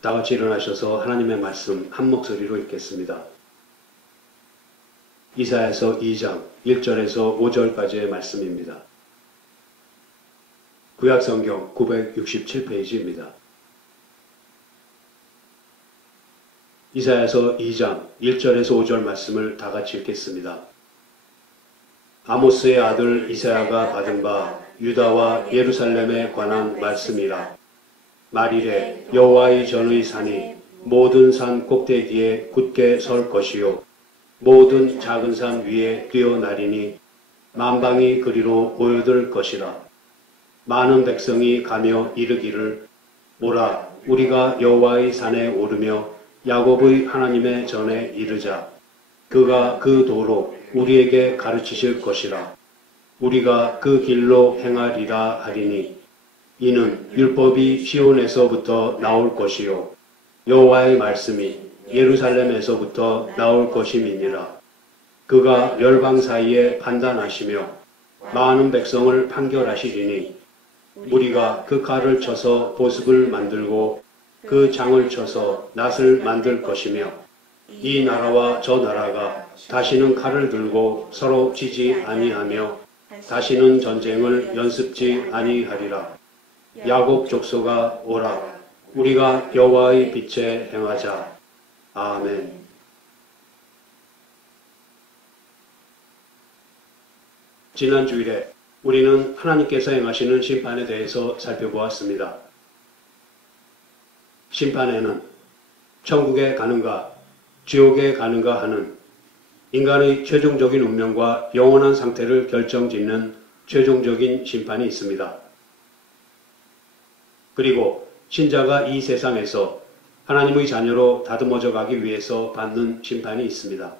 다 같이 일어나셔서 하나님의 말씀 한 목소리로 읽겠습니다. 이사야서 2장 1절에서 5절까지의 말씀입니다. 구약성경 967페이지입니다. 이사야서 2장 1절에서 5절 말씀을 다 같이 읽겠습니다. 아모스의 아들 이사야가 받은 바 유다와 예루살렘에 관한 말씀이라. 말이래 여호와의 전의 산이 모든 산 꼭대기에 굳게 설 것이요 모든 작은 산 위에 뛰어나리니 만방이 그리로 모여들 것이라. 많은 백성이 가며 이르기를 오라 우리가 여호와의 산에 오르며 야곱의 하나님의 전에 이르자. 그가 그 도로 우리에게 가르치실 것이라. 우리가 그 길로 행하리라 하리니 이는 율법이 시온에서부터 나올 것이요 여호와의 말씀이 예루살렘에서부터 나올 것임이니라. 그가 열방 사이에 판단하시며 많은 백성을 판결하시리니 우리가 그 칼을 쳐서 보습을 만들고 그 장을 쳐서 낫을 만들 것이며 이 나라와 저 나라가 다시는 칼을 들고 서로 치지 아니하며 다시는 전쟁을 연습지 아니하리라. 야곱 족속아 오라 우리가 여호와의 빛에 행하자. 아멘. 지난 주일에 우리는 하나님께서 행하시는 심판에 대해서 살펴보았습니다. 심판에는 천국에 가는가 지옥에 가는가 하는 인간의 최종적인 운명과 영원한 상태를 결정짓는 최종적인 심판이 있습니다. 그리고 신자가 이 세상에서 하나님의 자녀로 다듬어져 가기 위해서 받는 심판이 있습니다.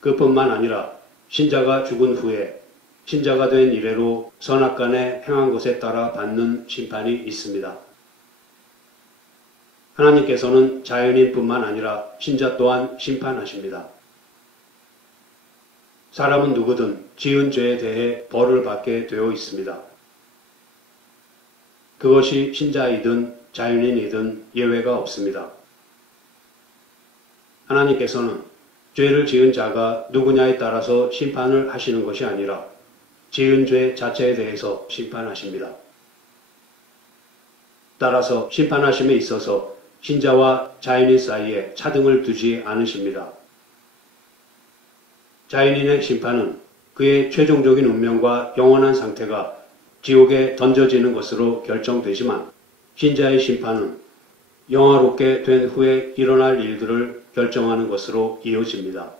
그뿐만 아니라 신자가 죽은 후에 신자가 된 이래로 선악간에 행한 것에 따라 받는 심판이 있습니다. 하나님께서는 자연인뿐만 아니라 신자 또한 심판하십니다. 사람은 누구든 지은 죄에 대해 벌을 받게 되어 있습니다. 그것이 신자이든 자연인이든 예외가 없습니다. 하나님께서는 죄를 지은 자가 누구냐에 따라서 심판을 하시는 것이 아니라 지은 죄 자체에 대해서 심판하십니다. 따라서 심판하심에 있어서 신자와 자연인 사이에 차등을 두지 않으십니다. 자연인의 심판은 그의 최종적인 운명과 영원한 상태가 지옥에 던져지는 것으로 결정되지만 신자의 심판은 영화롭게 된 후에 일어날 일들을 결정하는 것으로 이어집니다.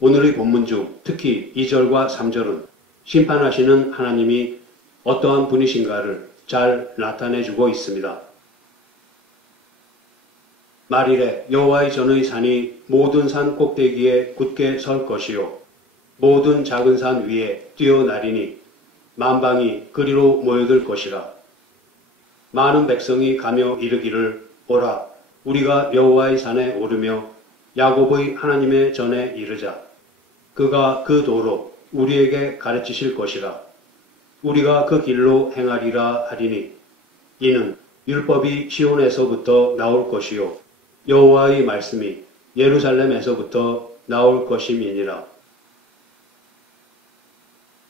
오늘의 본문 중 특히 2절과 3절은 심판하시는 하나님이 어떠한 분이신가를 잘 나타내주고 있습니다. 말이래 여호와의 전의 산이 모든 산 꼭대기에 굳게 설 것이요 모든 작은 산 위에 뛰어나리니 만방이 그리로 모여들 것이라. 많은 백성이 가며 이르기를 오라 우리가 여호와의 산에 오르며 야곱의 하나님의 전에 이르자. 그가 그 도로 우리에게 가르치실 것이라. 우리가 그 길로 행하리라 하리니 이는 율법이 시온에서부터 나올 것이요 여호와의 말씀이 예루살렘에서부터 나올 것임이니라.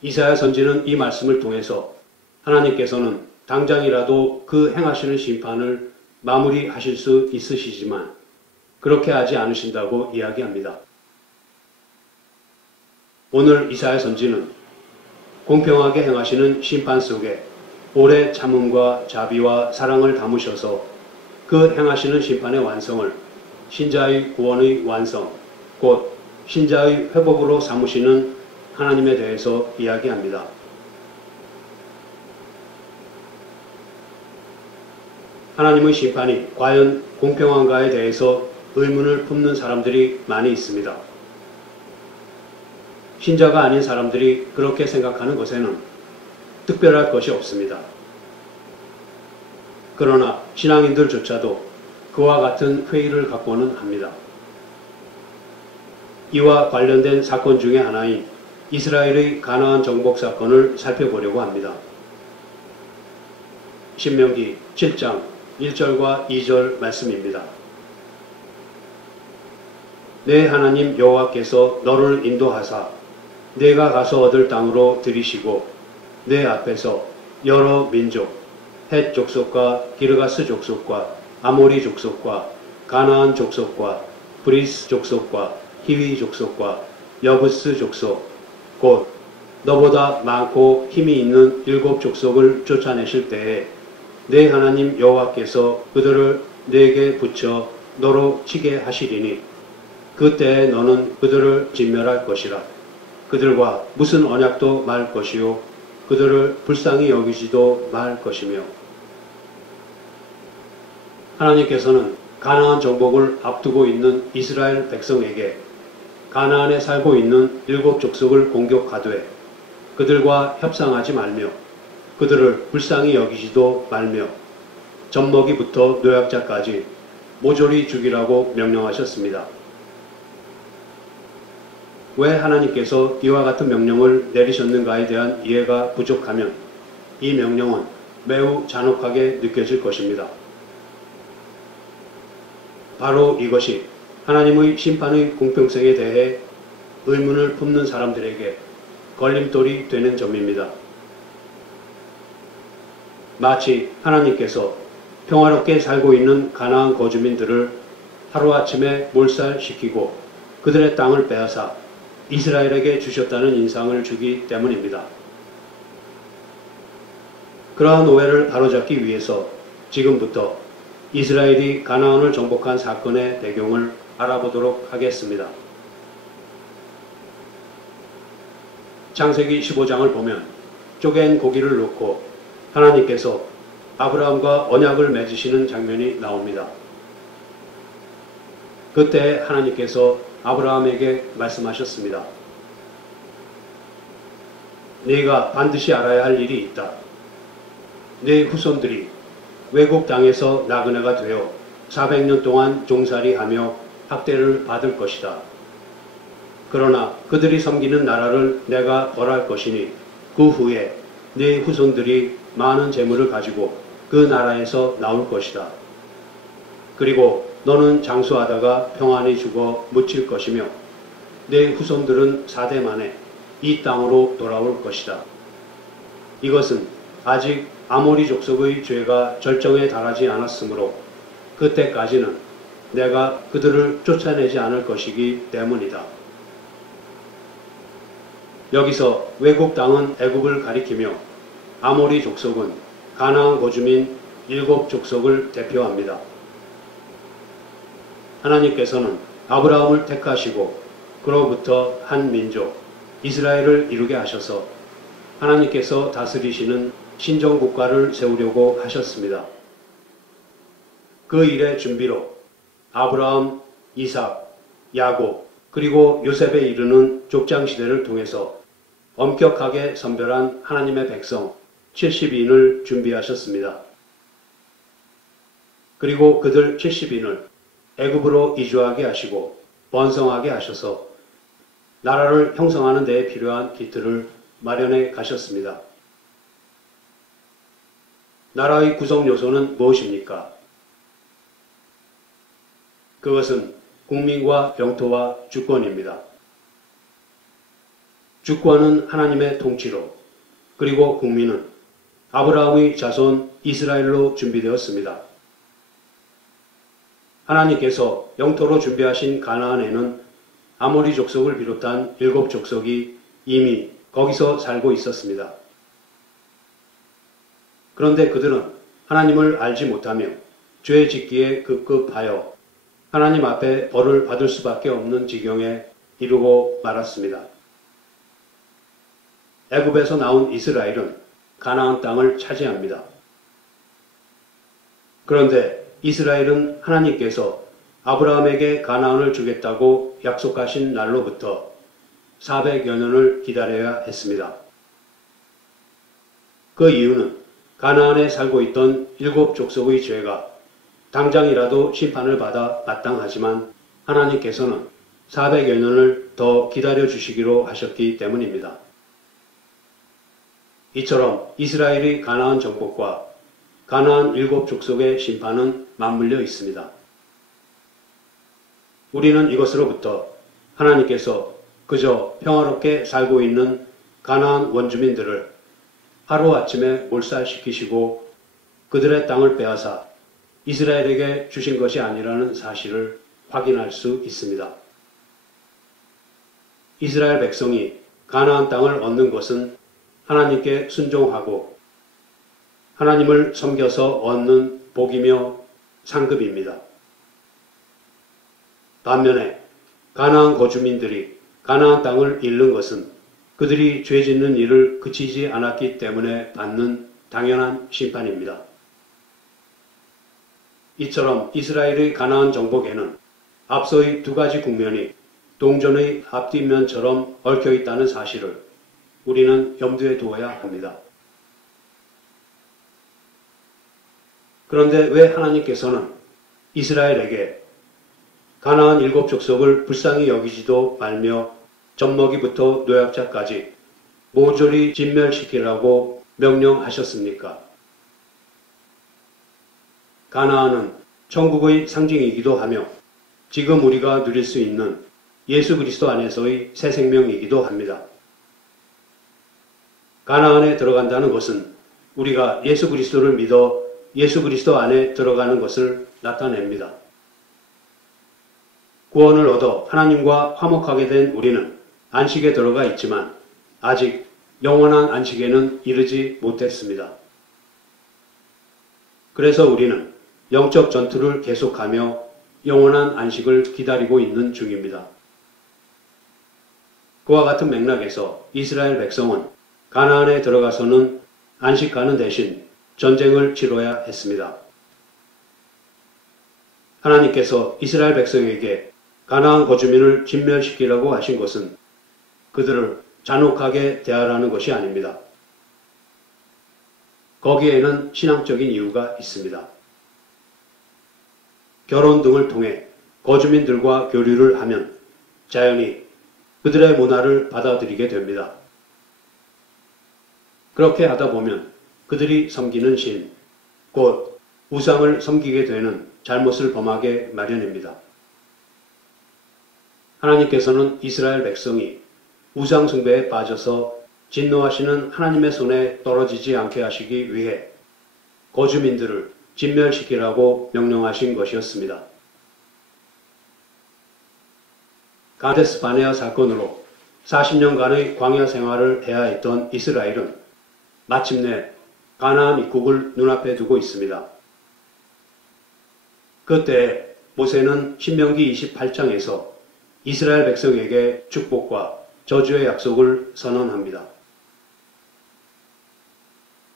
이사야 선지는 이 말씀을 통해서 하나님께서는 당장이라도 그 행하시는 심판을 마무리하실 수 있으시지만 그렇게 하지 않으신다고 이야기합니다. 오늘 이사야 선지는 공평하게 행하시는 심판 속에 오래 참음과 자비와 사랑을 담으셔서 그 행하시는 심판의 완성을 신자의 구원의 완성, 곧 신자의 회복으로 삼으시는 하나님에 대해서 이야기합니다. 하나님의 심판이 과연 공평한가에 대해서 의문을 품는 사람들이 많이 있습니다. 신자가 아닌 사람들이 그렇게 생각하는 것에는 특별할 것이 없습니다. 그러나 신앙인들조차도 그와 같은 회의를 갖고는 합니다. 이와 관련된 사건 중에 하나인 이스라엘의 가나안 정복 사건을 살펴보려고 합니다. 신명기 7장 1절과 2절 말씀입니다. 내 하나님 여호와께서 너를 인도하사 내가 가서 얻을 땅으로 들이시고 내 앞에서 여러 민족, 헷 족속과 기르가스 족속과 아모리 족속과 가나안 족속과 브리스 족속과 히위 족속과 여부스 족속, 곧 너보다 많고 힘이 있는 7 족속을 쫓아내실 때에 내 하나님 여호와께서 그들을 내게 붙여 너로 치게 하시리니 그때에 너는 그들을 진멸할 것이라. 그들과 무슨 언약도 말 것이요 그들을 불쌍히 여기지도 말 것이며. 하나님께서는 가나안 정복을 앞두고 있는 이스라엘 백성에게 가나안에 살고 있는 7 족속을 공격하되 그들과 협상하지 말며 그들을 불쌍히 여기지도 말며 젖먹이부터 노약자까지 모조리 죽이라고 명령하셨습니다. 왜 하나님께서 이와 같은 명령을 내리셨는가에 대한 이해가 부족하면 이 명령은 매우 잔혹하게 느껴질 것입니다. 바로 이것이 하나님의 심판의 공평성에 대해 의문을 품는 사람들에게 걸림돌이 되는 점입니다. 마치 하나님께서 평화롭게 살고 있는 가나안 거주민들을 하루아침에 몰살시키고 그들의 땅을 빼앗아 이스라엘에게 주셨다는 인상을 주기 때문입니다. 그러한 오해를 바로잡기 위해서 지금부터 이스라엘이 가나안을 정복한 사건의 배경을 알아보도록 하겠습니다. 창세기 15장을 보면 쪼갠 고기를 놓고 하나님께서 아브라함과 언약을 맺으시는 장면이 나옵니다. 그때 하나님께서 아브라함에게 말씀하셨습니다. 네가 반드시 알아야 할 일이 있다. 네 후손들이 외국 땅에서 나그네가 되어 400년 동안 종살이하며 학대를 받을 것이다. 그러나 그들이 섬기는 나라를 내가 벌할 것이니 그 후에 네 후손들이 많은 재물을 가지고 그 나라에서 나올 것이다. 그리고 너는 장수하다가 평안히 죽어 묻힐 것이며 내 후손들은 4대 만에 이 땅으로 돌아올 것이다. 이것은 아직 아모리 족속의 죄가 절정에 달하지 않았으므로 그때까지는 내가 그들을 쫓아내지 않을 것이기 때문이다. 여기서 외국 땅은 애굽을 가리키며 아모리 족속은 가나안 거주민 7 족속을 대표합니다. 하나님께서는 아브라함을 택하시고 그로부터 한 민족 이스라엘을 이루게 하셔서 하나님께서 다스리시는 신정국가를 세우려고 하셨습니다. 그 일의 준비로 아브라함, 이삭, 야곱 그리고 요셉에 이르는 족장시대를 통해서 엄격하게 선별한 하나님의 백성 70인을 준비하셨습니다. 그리고 그들 70인을 애굽으로 이주하게 하시고 번성하게 하셔서 나라를 형성하는 데에 필요한 기틀을 마련해 가셨습니다. 나라의 구성 요소는 무엇입니까? 그것은 국민과 영토와 주권입니다. 주권은 하나님의 통치로, 그리고 국민은 아브라함의 자손 이스라엘로 준비되었습니다. 하나님께서 영토로 준비하신 가나안에는 아모리 족속을 비롯한 7 족속이 이미 거기서 살고 있었습니다. 그런데 그들은 하나님을 알지 못하며 죄 짓기에 급급하여 하나님 앞에 벌을 받을 수밖에 없는 지경에 이르고 말았습니다. 애굽에서 나온 이스라엘은 가나안 땅을 차지합니다. 그런데 이스라엘은 하나님께서 아브라함에게 가나안을 주겠다고 약속하신 날로부터 400여 년을 기다려야 했습니다. 그 이유는 가나안에 살고 있던 7 족속의 죄가 당장이라도 심판을 받아 마땅하지만 하나님께서는 400여 년을 더 기다려 주시기로 하셨기 때문입니다. 이처럼 이스라엘의 가나안 정복과 가나안 7족속의 심판은 맞물려 있습니다. 우리는 이것으로부터 하나님께서 그저 평화롭게 살고 있는 가나안 원주민들을 하루아침에 몰살시키시고 그들의 땅을 빼앗아 이스라엘에게 주신 것이 아니라는 사실을 확인할 수 있습니다. 이스라엘 백성이 가나안 땅을 얻는 것은 하나님께 순종하고 하나님을 섬겨서 얻는 복이며 상급입니다. 반면에 가나안 거주민들이 가나안 땅을 잃는 것은 그들이 죄 짓는 일을 그치지 않았기 때문에 받는 당연한 심판입니다. 이처럼 이스라엘의 가나안 정복에는 앞서의 두 가지 국면이 동전의 앞뒷면처럼 얽혀 있다는 사실을 우리는 염두에 두어야 합니다. 그런데 왜 하나님께서는 이스라엘에게 가나안 7족속을 불쌍히 여기지도 말며 젖먹이부터 노약자까지 모조리 진멸시키라고 명령하셨습니까? 가나안은 천국의 상징이기도 하며 지금 우리가 누릴 수 있는 예수 그리스도 안에서의 새 생명이기도 합니다. 가나안에 들어간다는 것은 우리가 예수 그리스도를 믿어 예수 그리스도 안에 들어가는 것을 나타냅니다. 구원을 얻어 하나님과 화목하게 된 우리는 안식에 들어가 있지만 아직 영원한 안식에는 이르지 못했습니다. 그래서 우리는 영적 전투를 계속하며 영원한 안식을 기다리고 있는 중입니다. 그와 같은 맥락에서 이스라엘 백성은 가나안에 들어가서는 안식하는 대신 전쟁을 치러야 했습니다. 하나님께서 이스라엘 백성에게 가나안 거주민을 진멸시키라고 하신 것은 그들을 잔혹하게 대하라는 것이 아닙니다. 거기에는 신앙적인 이유가 있습니다. 결혼 등을 통해 거주민들과 교류를 하면 자연히 그들의 문화를 받아들이게 됩니다. 그렇게 하다 보면 그들이 섬기는 신, 곧 우상을 섬기게 되는 잘못을 범하게 마련입니다. 하나님께서는 이스라엘 백성이 우상 숭배에 빠져서 진노하시는 하나님의 손에 떨어지지 않게 하시기 위해 거주민들을 진멸시키라고 명령하신 것이었습니다. 가데스 바네아 사건으로 40년간의 광야 생활을 해야 했던 이스라엘은 마침내 가나안 입국을 눈앞에 두고 있습니다. 그때 모세는 신명기 28장에서 이스라엘 백성에게 축복과 저주의 약속을 선언합니다.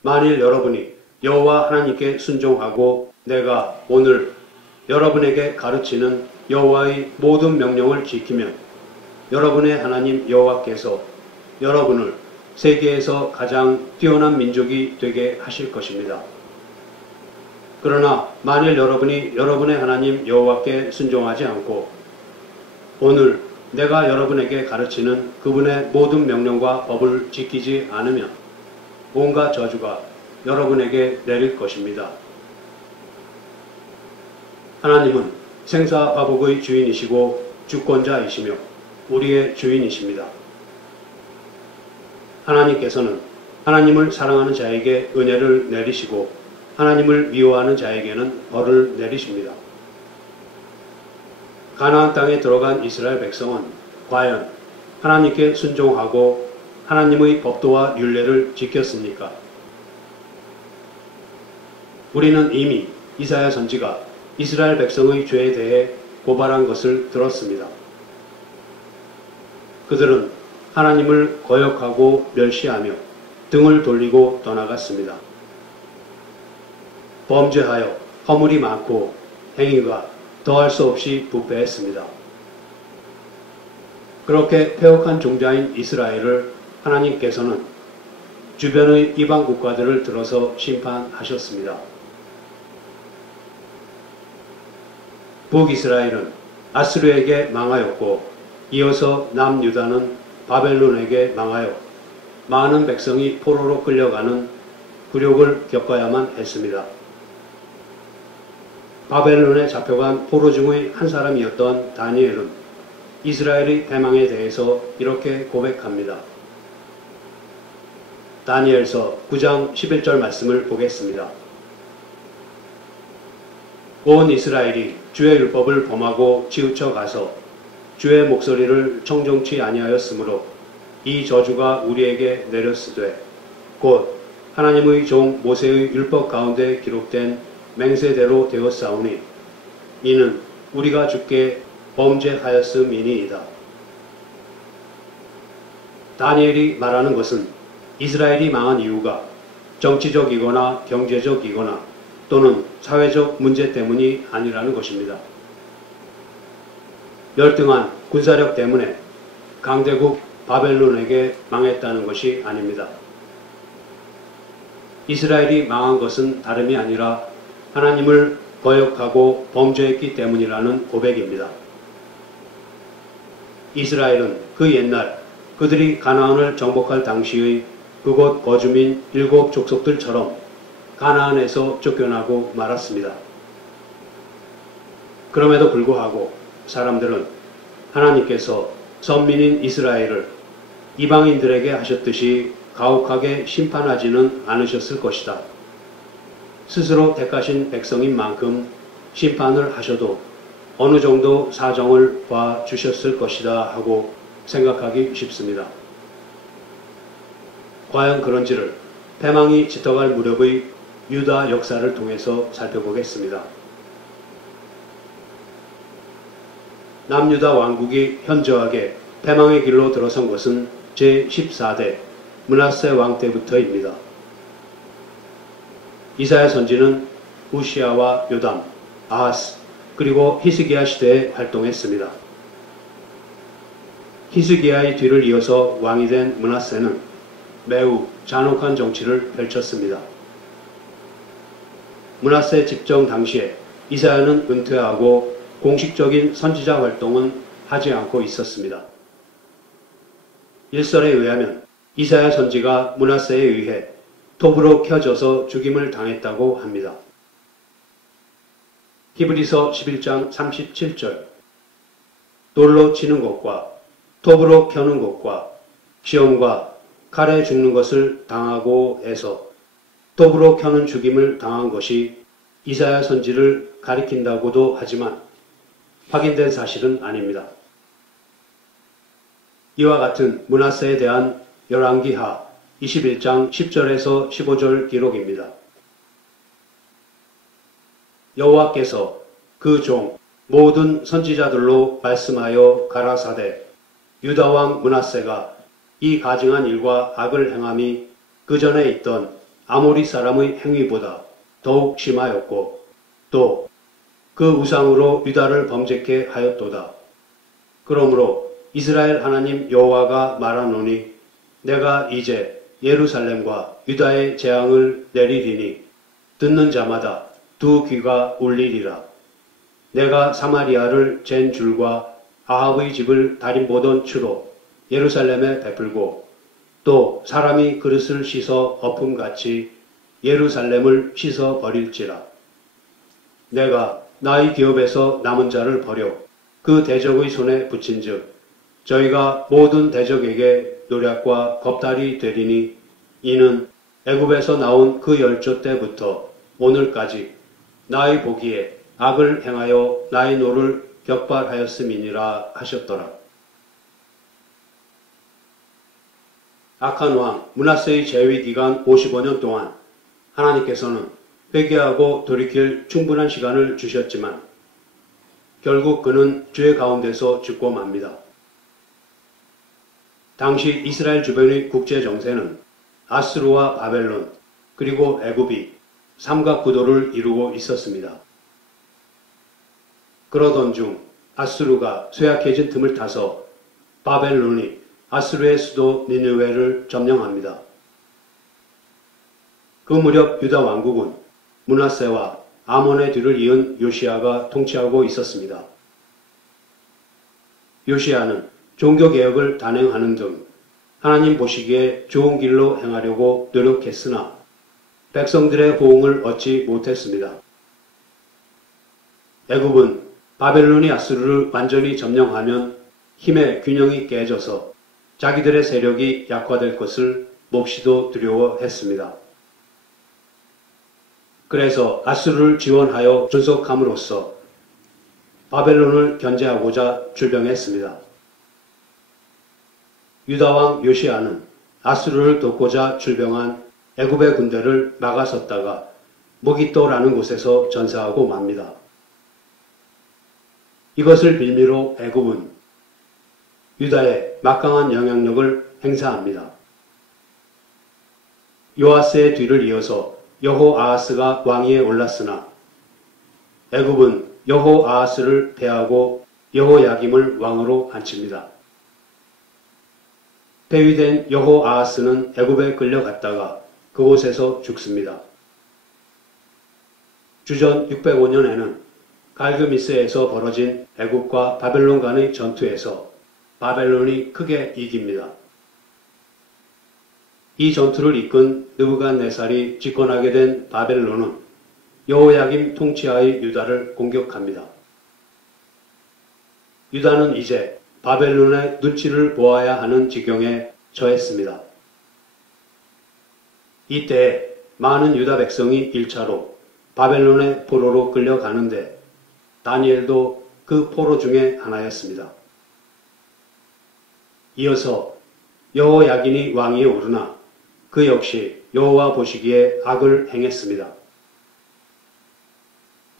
만일 여러분이 여호와 하나님께 순종하고 내가 오늘 여러분에게 가르치는 여호와의 모든 명령을 지키면 여러분의 하나님 여호와께서 여러분을 세계에서 가장 뛰어난 민족이 되게 하실 것입니다. 그러나 만일 여러분이 여러분의 하나님 여호와께 순종하지 않고 오늘 내가 여러분에게 가르치는 그분의 모든 명령과 법을 지키지 않으면 온갖 저주가 여러분에게 내릴 것입니다. 하나님은 생사화복의 주인이시고 주권자이시며 우리의 주인이십니다. 하나님께서는 하나님을 사랑하는 자에게 은혜를 내리시고 하나님을 미워하는 자에게는 벌을 내리십니다. 가나안 땅에 들어간 이스라엘 백성은 과연 하나님께 순종하고 하나님의 법도와 율례를 지켰습니까? 우리는 이미 이사야 선지가 이스라엘 백성의 죄에 대해 고발한 것을 들었습니다. 그들은 하나님을 거역하고 멸시하며 등을 돌리고 떠나갔습니다. 범죄하여 허물이 많고 행위가 더할 수 없이 부패했습니다. 그렇게 패역한 종자인 이스라엘을 하나님께서는 주변의 이방 국가들을 들어서 심판하셨습니다. 북이스라엘은 아수르에게 망하였고 이어서 남유다는 바벨론에게 망하여 많은 백성이 포로로 끌려가는 굴욕을 겪어야만 했습니다. 바벨론에 잡혀간 포로 중의 한 사람이었던 다니엘은 이스라엘의 패망에 대해서 이렇게 고백합니다. 다니엘서 9장 11절 말씀을 보겠습니다. 온 이스라엘이 주의 율법을 범하고 치우쳐 가서 주의 목소리를 청종치 아니하였으므로 이 저주가 우리에게 내렸으되 곧 하나님의 종 모세의 율법 가운데 기록된 맹세대로 되었사오니 이는 우리가 주께 범죄하였음이니이다. 다니엘이 말하는 것은 이스라엘이 망한 이유가 정치적이거나 경제적이거나 또는 사회적 문제 때문이 아니라는 것입니다. 열등한 군사력 때문에 강대국 바벨론에게 망했다는 것이 아닙니다. 이스라엘이 망한 것은 다름이 아니라 하나님을 거역하고 범죄했기 때문이라는 고백입니다. 이스라엘은 그 옛날 그들이 가나안을 정복할 당시의 그곳 거주민 7 족속들처럼 가나안에서 쫓겨나고 말았습니다. 그럼에도 불구하고 사람들은 하나님께서 선민인 이스라엘을 이방인들에게 하셨듯이 가혹하게 심판하지는 않으셨을 것이다. 스스로 택하신 백성인 만큼 심판을 하셔도 어느 정도 사정을 봐주셨을 것이다 하고 생각하기 쉽습니다. 과연 그런지를 패망이 짙어갈 무렵의 유다 역사를 통해서 살펴보겠습니다. 남유다 왕국이 현저하게 패망의 길로 들어선 것은 제14대 므낫세 왕 때부터입니다. 이사야 선지는 우시야와 요담, 아하스, 그리고 히스기야 시대에 활동했습니다. 히스기야의 뒤를 이어서 왕이 된 므낫세는 매우 잔혹한 정치를 펼쳤습니다. 므낫세 집정 당시에 이사야는 은퇴하고 공식적인 선지자 활동은 하지 않고 있었습니다. 일설에 의하면 이사야 선지가 므낫세에 의해 톱으로 켜져서 죽임을 당했다고 합니다. 히브리서 11장 37절 돌로 치는 것과 톱으로 켜는 것과 시험과 칼에 죽는 것을 당하고 해서 톱으로 켜는 죽임을 당한 것이 이사야 선지를 가리킨다고도 하지만 확인된 사실은 아닙니다. 이와 같은 므낫세에 대한 열왕기하 21장 10절에서 15절 기록입니다. 여호와께서 그 종 모든 선지자들로 말씀하여 가라사대 유다 왕 므낫세가 이 가증한 일과 악을 행함이 그 전에 있던 아모리 사람의 행위보다 더욱 심하였고 또 그 우상으로 유다를 범죄케 하였도다. 그러므로 이스라엘 하나님 여호와가 말하노니 내가 이제 예루살렘과 유다의 재앙을 내리리니 듣는 자마다 두 귀가 울리리라. 내가 사마리아를 잰 줄과 아합의 집을 다림보던 추로 예루살렘에 베풀고 또 사람이 그릇을 씻어 엎음같이 예루살렘을 씻어 버릴지라. 내가 나의 기업에서 남은 자를 버려 그 대적의 손에 붙인즉 저희가 모든 대적에게 노략과 겁탈이 되리니 이는 애굽에서 나온 그 열조 때부터 오늘까지 나의 보기에 악을 행하여 나의 노를 격발하였음이니라 하셨더라. 악한 왕 므낫세의 재위 기간 55년 동안 하나님께서는 회개하고 돌이킬 충분한 시간을 주셨지만 결국 그는 죄 가운데서 죽고 맙니다. 당시 이스라엘 주변의 국제 정세는 아수르와 바벨론 그리고 애굽이 삼각구도를 이루고 있었습니다. 그러던 중 아수르가 쇠약해진 틈을 타서 바벨론이 아수르의 수도 니느웨를 점령합니다. 그 무렵 유다 왕국은 므낫세와 아몬의 뒤를 이은 요시야가 통치하고 있었습니다. 요시야는 종교개혁을 단행하는 등 하나님 보시기에 좋은 길로 행하려고 노력했으나 백성들의 호응을 얻지 못했습니다. 애굽은 바벨론이 아수르를 완전히 점령하면 힘의 균형이 깨져서 자기들의 세력이 약화될 것을 몹시도 두려워했습니다. 그래서 아수르를 지원하여 존속함으로써 바벨론을 견제하고자 출병했습니다. 유다왕 요시아는 아수르를 돕고자 출병한 애굽의 군대를 막아섰다가 무기또라는 곳에서 전사하고 맙니다. 이것을 빌미로 애굽은 유다에 막강한 영향력을 행사합니다. 요아스의 뒤를 이어서 여호아하스가 왕위에 올랐으나 애굽은 여호아하스를 패하고 여호야김을 왕으로 앉힙니다. 폐위된 여호아하스는 애굽에 끌려갔다가 그곳에서 죽습니다. 주전 605년에는 갈그미스에서 벌어진 애굽과 바벨론 간의 전투에서 바벨론이 크게 이깁니다. 이 전투를 이끈 느부갓네살이 집권하게 된 바벨론은 여호야김 통치하의 유다를 공격합니다. 유다는 이제 바벨론의 눈치를 보아야 하는 지경에 처했습니다. 이때 많은 유다 백성이 1차로 바벨론의 포로로 끌려가는데 다니엘도 그 포로 중에 하나였습니다. 이어서 여호야긴이 왕위에 오르나 그 역시 여호와 보시기에 악을 행했습니다.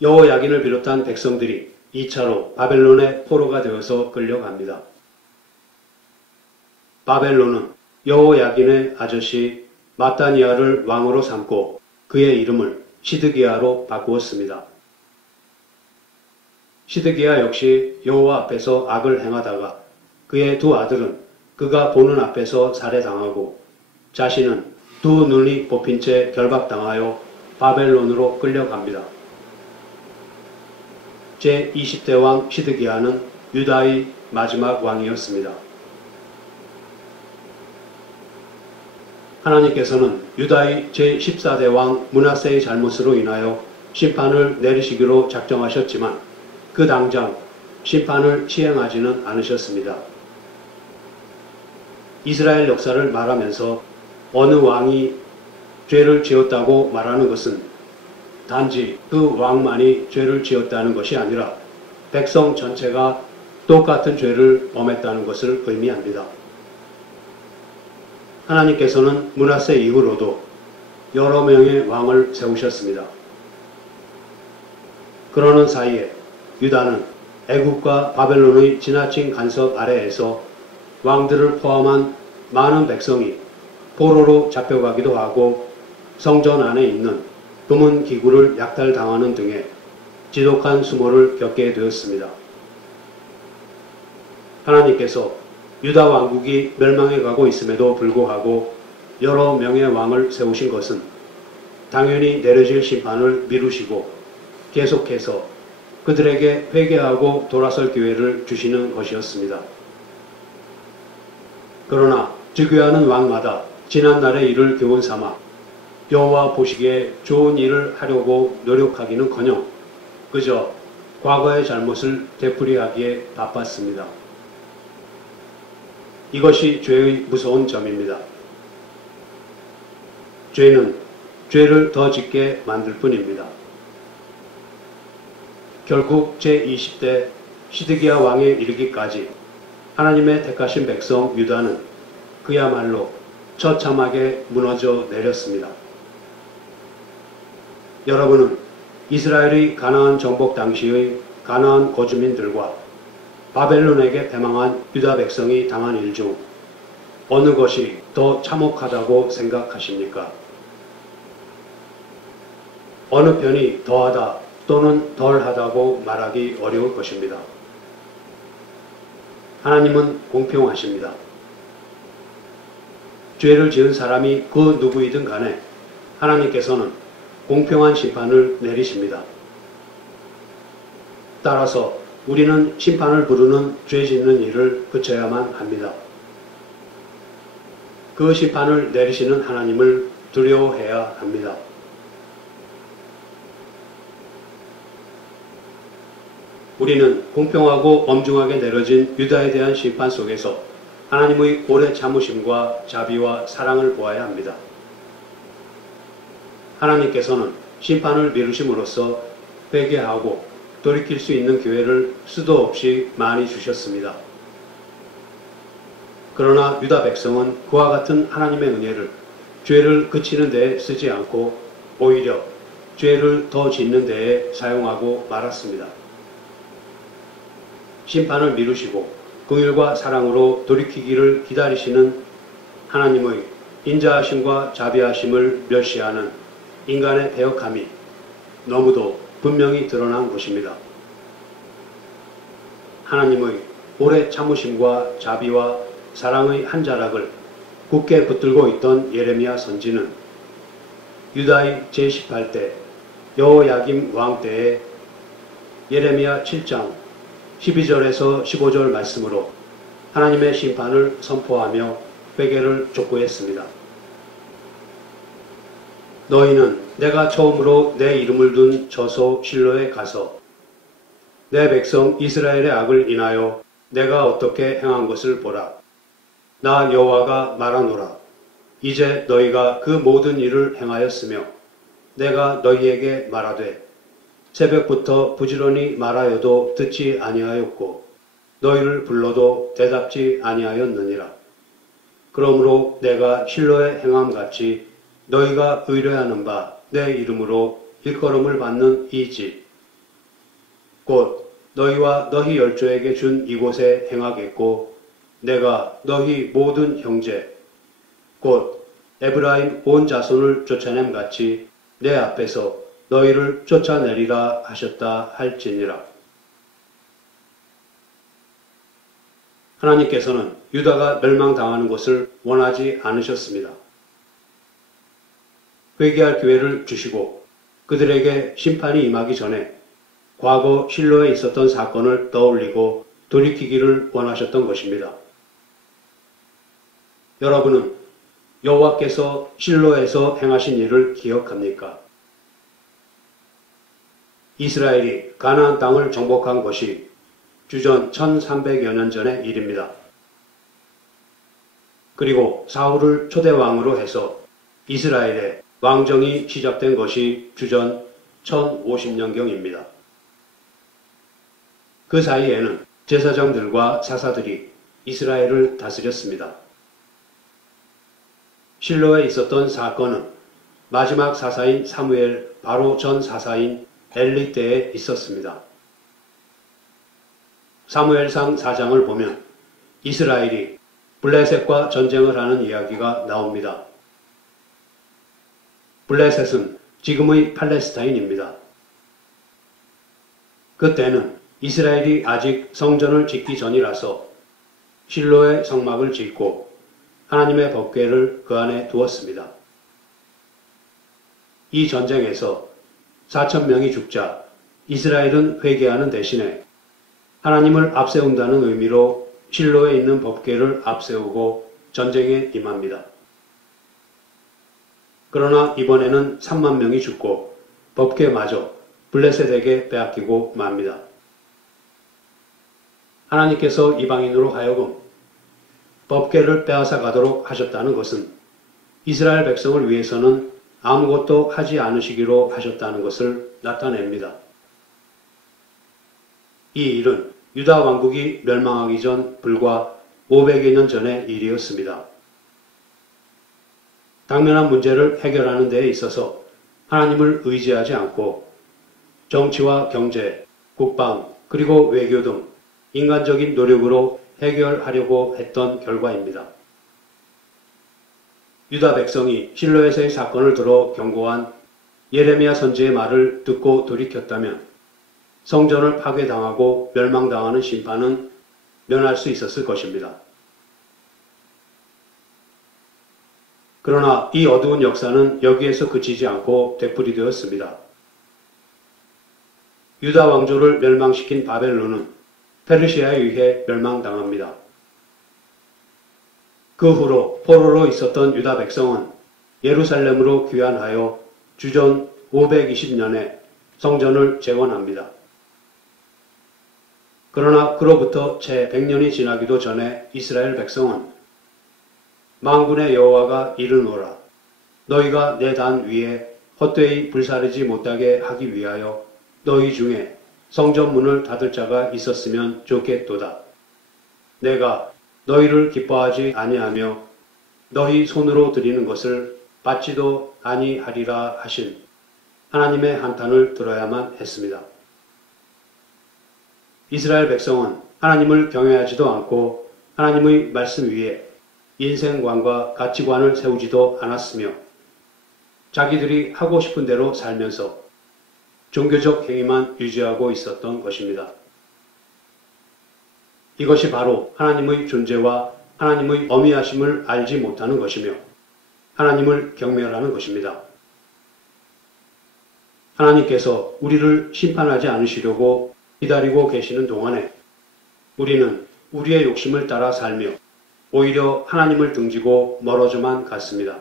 여호야긴을 비롯한 백성들이 2차로 바벨론의 포로가 되어서 끌려갑니다. 바벨론은 여호야긴의 아저씨 마따니아를 왕으로 삼고 그의 이름을 시드기야로 바꾸었습니다. 시드기야 역시 여호와 앞에서 악을 행하다가 그의 두 아들은 그가 보는 앞에서 살해당하고 자신은 두 눈이 뽑힌 채 결박당하여 바벨론으로 끌려갑니다. 제20대 왕 시드기야는 유다의 마지막 왕이었습니다. 하나님께서는 유다의 제14대 왕 므낫세의 잘못으로 인하여 심판을 내리시기로 작정하셨지만 그 당장 심판을 시행하지는 않으셨습니다. 이스라엘 역사를 말하면서 어느 왕이 죄를 지었다고 말하는 것은 단지 그 왕만이 죄를 지었다는 것이 아니라 백성 전체가 똑같은 죄를 범했다는 것을 의미합니다. 하나님께서는 므낫세 이후로도 여러 명의 왕을 세우셨습니다. 그러는 사이에 유다는 애굽과 바벨론의 지나친 간섭 아래에서 왕들을 포함한 많은 백성이 포로로 잡혀가기도 하고 성전 안에 있는 금은 기구를 약탈당하는 등의 지독한 수모를 겪게 되었습니다. 하나님께서 유다 왕국이 멸망해 가고 있음에도 불구하고 여러 명의 왕을 세우신 것은 당연히 내려질 심판을 미루시고 계속해서 그들에게 회개하고 돌아설 기회를 주시는 것이었습니다. 그러나 즉위하는 왕마다 지난날의 일을 교훈 삼아 여호와 보시기에 좋은 일을 하려고 노력하기는커녕 그저 과거의 잘못을 되풀이하기에 바빴습니다. 이것이 죄의 무서운 점입니다. 죄는 죄를 더 짓게 만들 뿐입니다. 결국 제20대 시드기야 왕에 이르기까지 하나님의 택하신 백성 유다는 그야말로 처참하게 무너져 내렸습니다. 여러분은 이스라엘의 가나안 정복 당시의 가나안 거주민들과 바벨론에게 패망한 유다 백성이 당한 일 중 어느 것이 더 참혹하다고 생각하십니까? 어느 편이 더하다 또는 덜하다고 말하기 어려울 것입니다. 하나님은 공평하십니다. 죄를 지은 사람이 그 누구이든 간에 하나님께서는 공평한 심판을 내리십니다. 따라서 우리는 심판을 부르는 죄 짓는 일을 그쳐야만 합니다. 그 심판을 내리시는 하나님을 두려워해야 합니다. 우리는 공평하고 엄중하게 내려진 유다에 대한 심판 속에서 하나님의 오래 참으심과 자비와 사랑을 보아야 합니다. 하나님께서는 심판을 미루심으로써 회개하고 돌이킬 수 있는 기회를 수도 없이 많이 주셨습니다. 그러나 유다 백성은 그와 같은 하나님의 은혜를 죄를 그치는 데에 쓰지 않고 오히려 죄를 더 짓는 데에 사용하고 말았습니다. 심판을 미루시고 긍휼과 사랑으로 돌이키기를 기다리시는 하나님의 인자하심과 자비하심을 멸시하는 인간의 배역함이 너무도 분명히 드러난 것입니다. 하나님의 오래 참으심과 자비와 사랑의 한 자락을 굳게 붙들고 있던 예레미야 선지는 유다의 제18대 여호야김 왕 때에 예레미야 7장 12절에서 15절 말씀으로 하나님의 심판을 선포하며 회개를 촉구했습니다. 너희는 내가 처음으로 내 이름을 둔 저소 실로에 가서 내 백성 이스라엘의 악을 인하여 내가 어떻게 행한 것을 보라. 나 여호와가 말하노라. 이제 너희가 그 모든 일을 행하였으며 내가 너희에게 말하되 새벽부터 부지런히 말하여도 듣지 아니하였고 너희를 불러도 대답지 아니하였느니라. 그러므로 내가 실로의 행함같이 너희가 의뢰하는 바 내 이름으로 일컬음을 받는 이 집 곧 너희와 너희 열조에게 준 이곳에 행하겠고 내가 너희 모든 형제 곧 에브라임 온 자손을 쫓아냄 같이 내 앞에서 너희를 쫓아내리라 하셨다 할지니라. 하나님께서는 유다가 멸망당하는 것을 원하지 않으셨습니다. 회개할 기회를 주시고 그들에게 심판이 임하기 전에 과거 실로에 있었던 사건을 떠올리고 돌이키기를 원하셨던 것입니다. 여러분은 여호와께서 실로에서 행하신 일을 기억합니까? 이스라엘이 가나안 땅을 정복한 것이 주전 1300여 년 전의 일입니다. 그리고 사울을 초대왕으로 해서 이스라엘의 왕정이 시작된 것이 주전 1050년경입니다. 그 사이에는 제사장들과 사사들이 이스라엘을 다스렸습니다. 실로에 있었던 사건은 마지막 사사인 사무엘 바로 전 사사인 엘리 때에 있었습니다. 사무엘상 4장을 보면 이스라엘이 블레셋과 전쟁을 하는 이야기가 나옵니다. 블레셋은 지금의 팔레스타인입니다. 그때는 이스라엘이 아직 성전을 짓기 전이라서 실로의 성막을 짓고 하나님의 법궤를 그 안에 두었습니다. 이 전쟁에서 4,000명이 죽자 이스라엘은 회개하는 대신에 하나님을 앞세운다는 의미로 실로에 있는 법궤를 앞세우고 전쟁에 임합니다. 그러나 이번에는 3만 명이 죽고 법궤마저 블레셋에게 빼앗기고 맙니다. 하나님께서 이방인으로 하여금 법궤를 빼앗아 가도록 하셨다는 것은 이스라엘 백성을 위해서는 아무것도 하지 않으시기로 하셨다는 것을 나타냅니다. 이 일은 유다 왕국이 멸망하기 전 불과 500여 년 전의 일이었습니다. 당면한 문제를 해결하는 데에 있어서 하나님을 의지하지 않고 정치와 경제, 국방, 그리고 외교 등 인간적인 노력으로 해결하려고 했던 결과입니다. 유다 백성이 실로에서의 사건을 들어 경고한 예레미야 선지의 말을 듣고 돌이켰다면 성전을 파괴당하고 멸망당하는 심판은 면할 수 있었을 것입니다. 그러나 이 어두운 역사는 여기에서 그치지 않고 되풀이되었습니다. 유다 왕조를 멸망시킨 바벨론은 페르시아에 의해 멸망당합니다. 그 후로 포로로 있었던 유다 백성은 예루살렘으로 귀환하여 주전 520년에 성전을 재건합니다. 그러나 그로부터 채 100년이 지나기도 전에 이스라엘 백성은 만군의 여호와가 이르노라. 너희가 내 단 위에 헛되이 불사르지 못하게 하기 위하여 너희 중에 성전 문을 닫을 자가 있었으면 좋겠도다. 내가 너희를 기뻐하지 아니하며 너희 손으로 드리는 것을 받지도 아니하리라 하신 하나님의 한탄을 들어야만 했습니다. 이스라엘 백성은 하나님을 경외하지도 않고 하나님의 말씀 위에 인생관과 가치관을 세우지도 않았으며 자기들이 하고 싶은 대로 살면서 종교적 행위만 유지하고 있었던 것입니다. 이것이 바로 하나님의 존재와 하나님의 어미하심을 알지 못하는 것이며 하나님을 경멸하는 것입니다. 하나님께서 우리를 심판하지 않으시려고 기다리고 계시는 동안에 우리는 우리의 욕심을 따라 살며 오히려 하나님을 등지고 멀어져만 갔습니다.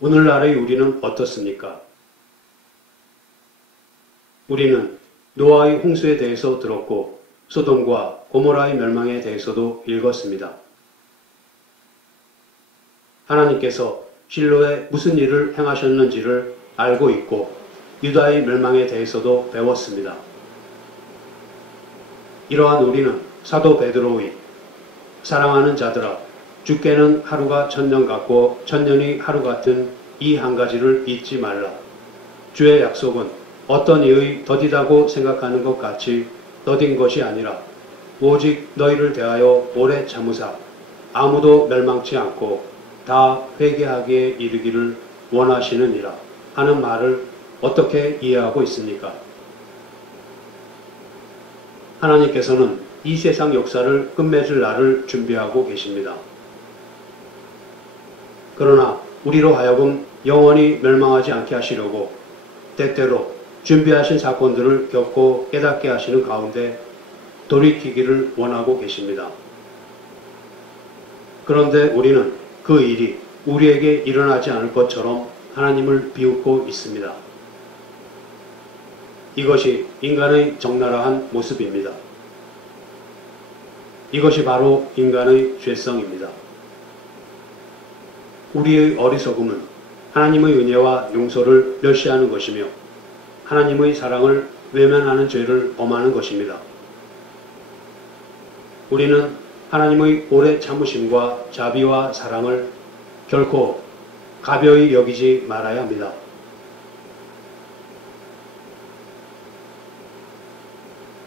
오늘날의 우리는 어떻습니까? 우리는 노아의 홍수에 대해서 들었고 소돔과 고모라의 멸망에 대해서도 읽었습니다. 하나님께서 실로에 무슨 일을 행하셨는지를 알고 있고 유다의 멸망에 대해서도 배웠습니다. 이러한 우리는 사도 베드로의 사랑하는 자들아 주께는 하루가 천년 같고 천년이 하루 같은 이 한 가지를 잊지 말라. 주의 약속은 어떤 이의 더디다고 생각하는 것 같이 더딘 것이 아니라 오직 너희를 대하여 오래 참으사 아무도 멸망치 않고 다 회개하기에 이르기를 원하시느니라 하는 말을 어떻게 이해하고 있습니까? 하나님께서는 이 세상 역사를 끝맺을 날을 준비하고 계십니다. 그러나 우리로 하여금 영원히 멸망하지 않게 하시려고 때때로 준비하신 사건들을 겪고 깨닫게 하시는 가운데 돌이키기를 원하고 계십니다. 그런데 우리는 그 일이 우리에게 일어나지 않을 것처럼 하나님을 비웃고 있습니다. 이것이 인간의 적나라한 모습입니다. 이것이 바로 인간의 죄성입니다. 우리의 어리석음은 하나님의 은혜와 용서를 멸시하는 것이며 하나님의 사랑을 외면하는 죄를 범하는 것입니다. 우리는 하나님의 오래 참으심과 자비와 사랑을 결코 가벼이 여기지 말아야 합니다.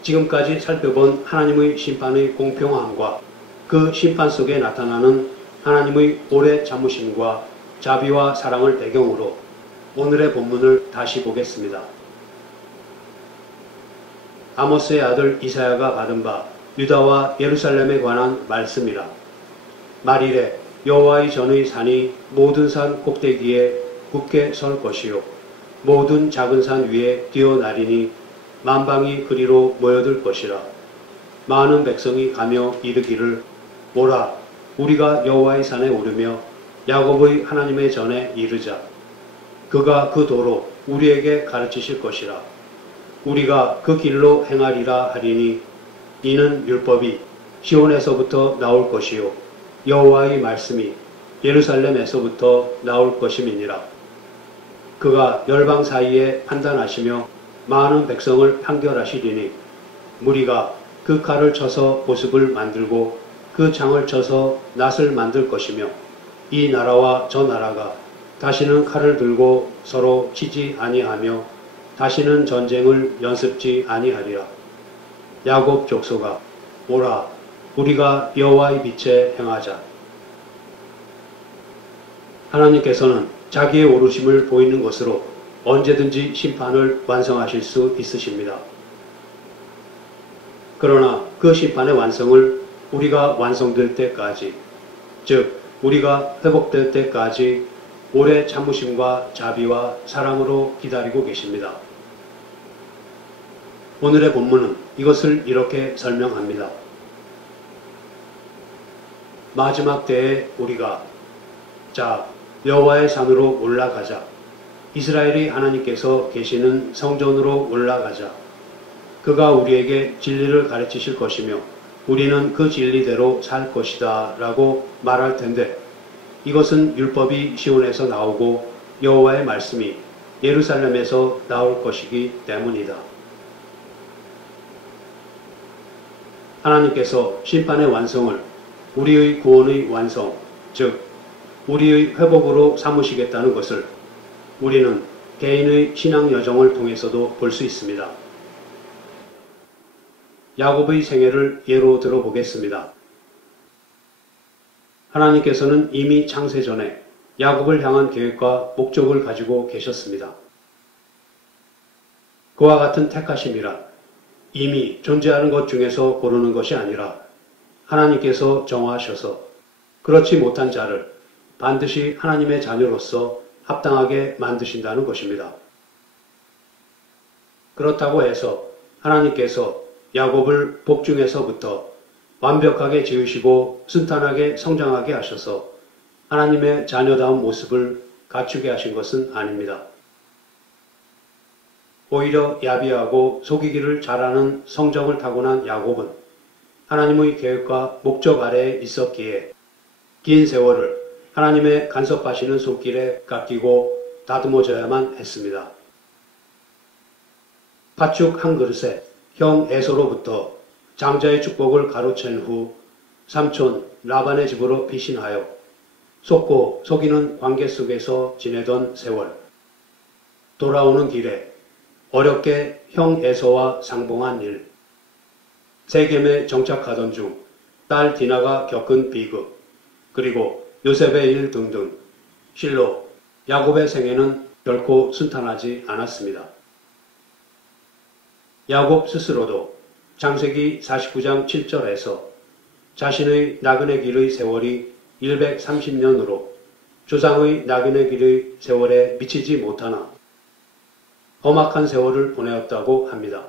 지금까지 살펴본 하나님의 심판의 공평함과 그 심판 속에 나타나는 하나님의 오래 참으심과 자비와 사랑을 배경으로 오늘의 본문을 다시 보겠습니다. 아모스의 아들 이사야가 받은 바 유다와 예루살렘에 관한 말씀이라. 말일에 여호와의 전의 산이 모든 산 꼭대기에 굳게 설 것이요 모든 작은 산 위에 뛰어나리니 만방이 그리로 모여들 것이라. 많은 백성이 가며 이르기를 오라 우리가 여호와의 산에 오르며 야곱의 하나님의 전에 이르자. 그가 그 도로 우리에게 가르치실 것이라. 우리가 그 길로 행하리라 하리니 이는 율법이 시온에서부터 나올 것이요 여호와의 말씀이 예루살렘에서부터 나올 것임이니라. 그가 열방 사이에 판단하시며 많은 백성을 판결하시리니 무리가 그 칼을 쳐서 보습을 만들고 그 창을 쳐서 낫을 만들 것이며 이 나라와 저 나라가 다시는 칼을 들고 서로 치지 아니하며 다시는 전쟁을 연습지 아니하리라. 야곱 족속아 오라 우리가 여호와의 빛에 행하자. 하나님께서는 자기의 오르심을 보이는 것으로 언제든지 심판을 완성하실 수 있으십니다. 그러나 그 심판의 완성을 우리가 완성될 때까지, 즉 우리가 회복될 때까지 오래 참으심과 자비와 사랑으로 기다리고 계십니다. 오늘의 본문은 이것을 이렇게 설명합니다. 마지막 때에 우리가 자 여호와의 산으로 올라가자. 이스라엘의 하나님께서 계시는 성전으로 올라가자. 그가 우리에게 진리를 가르치실 것이며 우리는 그 진리대로 살 것이다 라고 말할 텐데 이것은 율법이 시온에서 나오고 여호와의 말씀이 예루살렘에서 나올 것이기 때문이다. 하나님께서 심판의 완성을 우리의 구원의 완성, 즉 우리의 회복으로 삼으시겠다는 것을 우리는 개인의 신앙 여정을 통해서도 볼 수 있습니다. 야곱의 생애를 예로 들어보겠습니다. 하나님께서는 이미 창세 전에 야곱을 향한 계획과 목적을 가지고 계셨습니다. 그와 같은 택하심이라 이미 존재하는 것 중에서 고르는 것이 아니라 하나님께서 정하셔서 그렇지 못한 자를 반드시 하나님의 자녀로서 합당하게 만드신다는 것입니다. 그렇다고 해서 하나님께서 야곱을 복중에서부터 완벽하게 지으시고 순탄하게 성장하게 하셔서 하나님의 자녀다운 모습을 갖추게 하신 것은 아닙니다. 오히려 야비하고 속이기를 잘하는 성정을 타고난 야곱은 하나님의 계획과 목적 아래에 있었기에 긴 세월을 하나님의 간섭하시는 손길에 깎이고 다듬어져야만 했습니다. 팥죽 한 그릇에 형 에서로부터 장자의 축복을 가로챈 후 삼촌 라반의 집으로 피신하여 속고 속이는 관계 속에서 지내던 세월. 돌아오는 길에 어렵게 형 에서와 상봉한 일. 세겜에 정착하던 중 딸 디나가 겪은 비극. 그리고 요셉의 일 등등. 실로 야곱의 생애는 결코 순탄하지 않았습니다. 야곱 스스로도 창세기 49장 7절에서 자신의 나그네 길의 세월이 130년으로 조상의 나그네 길의 세월에 미치지 못하나 험악한 세월을 보내었다고 합니다.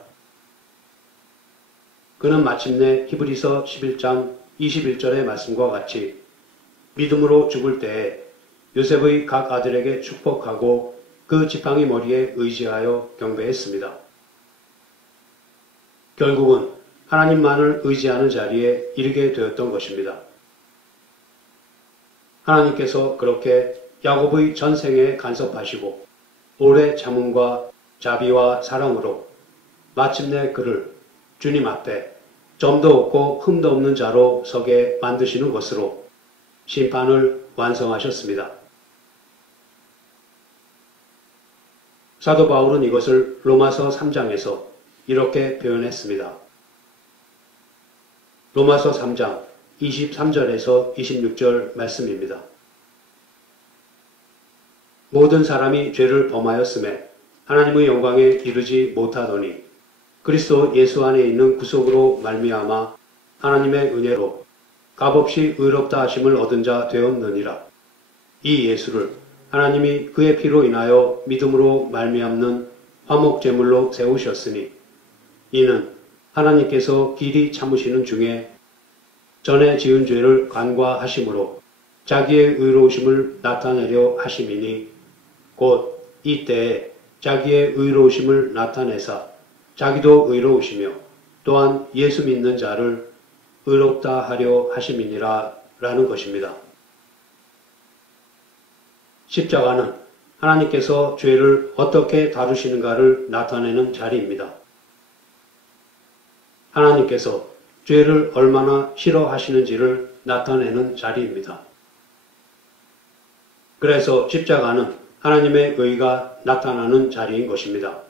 그는 마침내 히브리서 11장 21절의 말씀과 같이 믿음으로 죽을 때에 요셉의 각 아들에게 축복하고 그 지팡이 머리에 의지하여 경배했습니다. 결국은 하나님만을 의지하는 자리에 이르게 되었던 것입니다. 하나님께서 그렇게 야곱의 전생에 간섭하시고 오래 참음과 자비와 사랑으로 마침내 그를 주님 앞에 점도 없고 흠도 없는 자로 서게 만드시는 것으로 심판을 완성하셨습니다. 사도 바울은 이것을 로마서 3장에서 이렇게 표현했습니다. 로마서 3장 23절에서 26절 말씀입니다. 모든 사람이 죄를 범하였음에 하나님의 영광에 이르지 못하더니 그리스도 예수 안에 있는 구속으로 말미암아 하나님의 은혜로 값없이 의롭다 하심을 얻은 자 되었느니라. 이 예수를 하나님이 그의 피로 인하여 믿음으로 말미암는 화목제물로 세우셨으니 이는 하나님께서 길이 참으시는 중에 전에 지은 죄를 간과하심으로 자기의 의로우심을 나타내려 하심이니 곧 이때에 자기의 의로우심을 나타내사 자기도 의로우시며 또한 예수 믿는 자를 의롭다 하려 하심이니라 라는 것입니다. 십자가는 하나님께서 죄를 어떻게 다루시는가를 나타내는 자리입니다. 하나님께서 죄를 얼마나 싫어하시는지를 나타내는 자리입니다. 그래서 십자가는 하나님의 의가 나타나는 자리인 것입니다.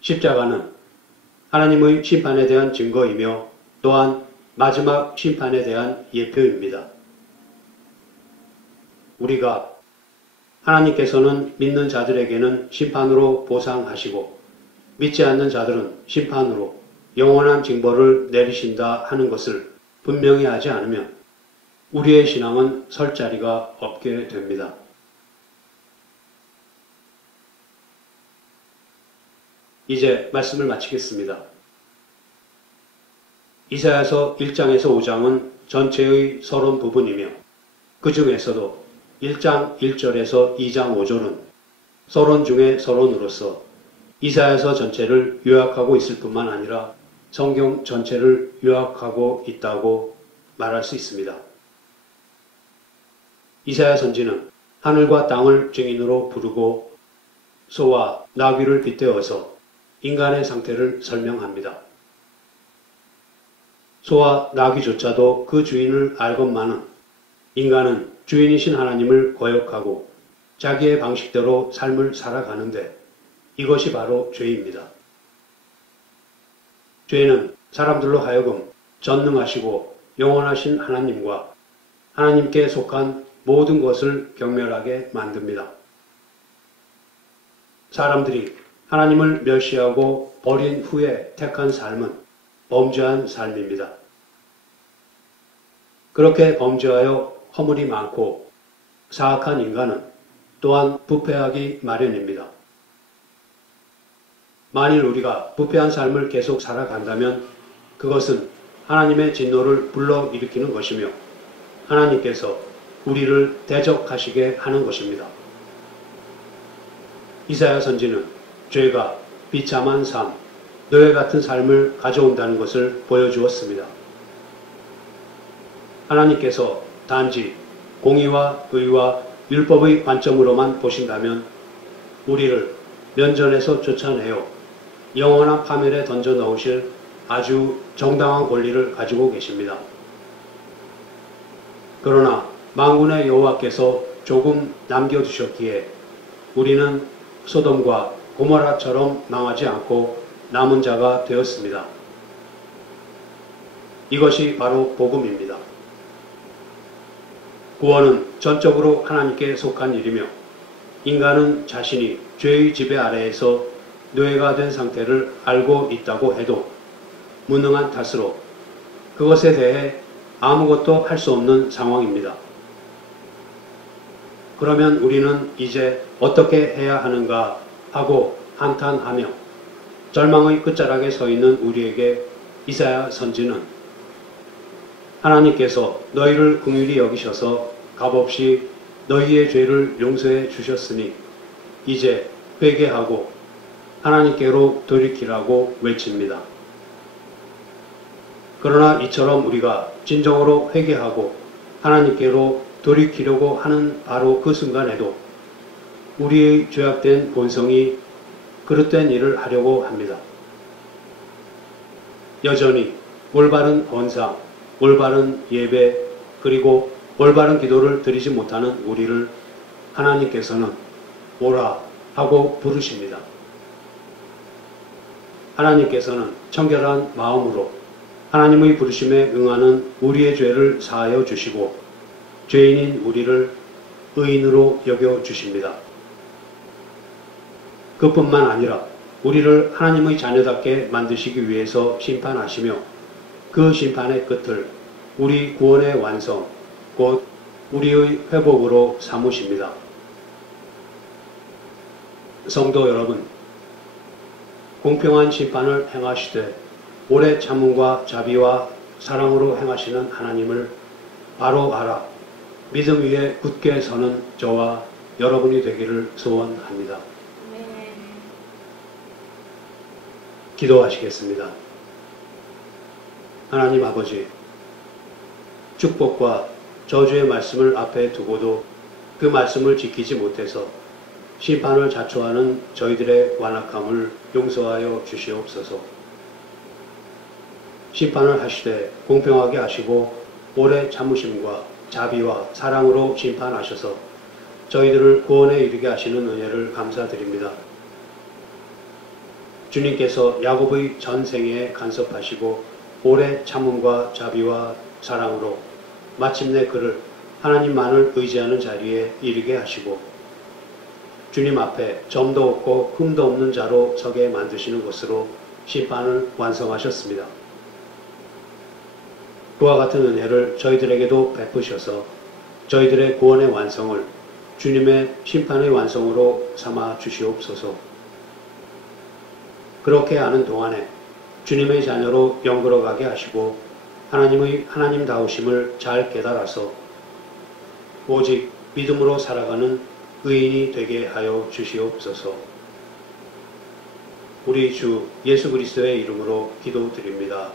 십자가는 하나님의 심판에 대한 증거이며 또한 마지막 심판에 대한 예표입니다. 우리가 하나님께서는 믿는 자들에게는 심판으로 보상하시고 믿지 않는 자들은 심판으로 영원한 징벌을 내리신다 하는 것을 분명히 하지 않으면 우리의 신앙은 설 자리가 없게 됩니다. 이제 말씀을 마치겠습니다. 이사야서 1장에서 5장은 전체의 서론 부분이며 그 중에서도 1장 1절에서 2장 5절은 서론 중의 서론으로서 이사야서 전체를 요약하고 있을 뿐만 아니라 성경 전체를 요약하고 있다고 말할 수 있습니다. 이사야 선지는 하늘과 땅을 증인으로 부르고 소와 나귀를 빗대어서 인간의 상태를 설명합니다. 소와 나귀조차도 그 주인을 알건만은 인간은 주인이신 하나님을 거역하고 자기의 방식대로 삶을 살아가는데 이것이 바로 죄입니다. 죄는 사람들로 하여금 전능하시고 영원하신 하나님과 하나님께 속한 모든 것을 경멸하게 만듭니다. 사람들이 하나님을 멸시하고 버린 후에 택한 삶은 범죄한 삶입니다. 그렇게 범죄하여 허물이 많고 사악한 인간은 또한 부패하기 마련입니다. 만일 우리가 부패한 삶을 계속 살아간다면 그것은 하나님의 진노를 불러일으키는 것이며 하나님께서 우리를 대적하시게 하는 것입니다. 이사야 선지는 죄가 비참한 삶, 노예 같은 삶을 가져온다는 것을 보여주었습니다. 하나님께서 단지 공의와 의와 율법의 관점으로만 보신다면 우리를 면전에서 쫓아내어 영원한 파멸에 던져 넣으실 아주 정당한 권리를 가지고 계십니다. 그러나 만군의 여호와께서 조금 남겨두셨기에 우리는 소돔과 고모라처럼 망하지 않고 남은 자가 되었습니다. 이것이 바로 복음입니다. 구원은 전적으로 하나님께 속한 일이며 인간은 자신이 죄의 지배 아래에서 노예가 된 상태를 알고 있다고 해도 무능한 탓으로 그것에 대해 아무것도 할 수 없는 상황입니다. 그러면 우리는 이제 어떻게 해야 하는가 하고 한탄하며 절망의 끝자락에 서 있는 우리에게 이사야 선지는 하나님께서 너희를 긍휼히 여기셔서 값없이 너희의 죄를 용서해 주셨으니 이제 회개하고 하나님께로 돌이키라고 외칩니다. 그러나 이처럼 우리가 진정으로 회개하고 하나님께로 돌이키려고 하는 바로 그 순간에도 우리의 죄악된 본성이 그릇된 일을 하려고 합니다. 여전히 올바른 헌상, 올바른 예배, 그리고 올바른 기도를 드리지 못하는 우리를 하나님께서는 오라 하고 부르십니다. 하나님께서는 청결한 마음으로 하나님의 부르심에 응하는 우리의 죄를 사하여 주시고 죄인인 우리를 의인으로 여겨 주십니다. 그뿐만 아니라 우리를 하나님의 자녀답게 만드시기 위해서 심판하시며 그 심판의 끝을 우리 구원의 완성, 곧 우리의 회복으로 삼으십니다. 성도 여러분, 공평한 심판을 행하시되 오래 참음과 자비와 사랑으로 행하시는 하나님을 바로 알아 믿음 위에 굳게 서는 저와 여러분이 되기를 소원합니다. 기도하시겠습니다. 하나님 아버지, 축복과 저주의 말씀을 앞에 두고도 그 말씀을 지키지 못해서 심판을 자초하는 저희들의 완악함을 용서하여 주시옵소서. 심판을 하시되 공평하게 하시고 오래 참으심과 자비와 사랑으로 심판하셔서 저희들을 구원에 이르게 하시는 은혜를 감사드립니다. 주님께서 야곱의 전생에 간섭하시고 오래 참음과 자비와 사랑으로 마침내 그를 하나님만을 의지하는 자리에 이르게 하시고 주님 앞에 점도 없고 흠도 없는 자로 서게 만드시는 것으로 심판을 완성하셨습니다. 그와 같은 은혜를 저희들에게도 베푸셔서 저희들의 구원의 완성을 주님의 심판의 완성으로 삼아 주시옵소서. 그렇게 하는 동안에 주님의 자녀로 영걸어가게 하시고 하나님의 하나님다우심을 잘 깨달아서 오직 믿음으로 살아가는 의인이 되게 하여 주시옵소서. 우리 주 예수 그리스도의 이름으로 기도드립니다.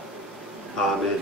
아멘.